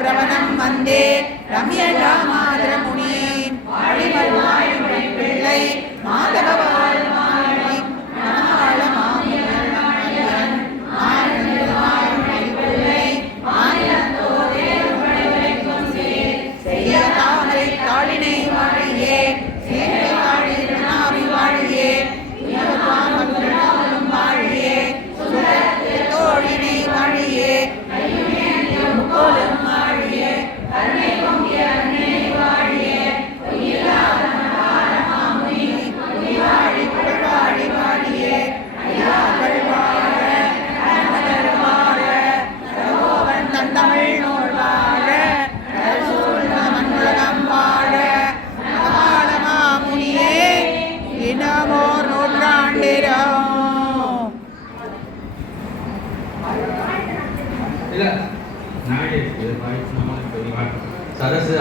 भ्रवनं वन्दे रम्यरामादरमु இல்ல. நாளே சரசு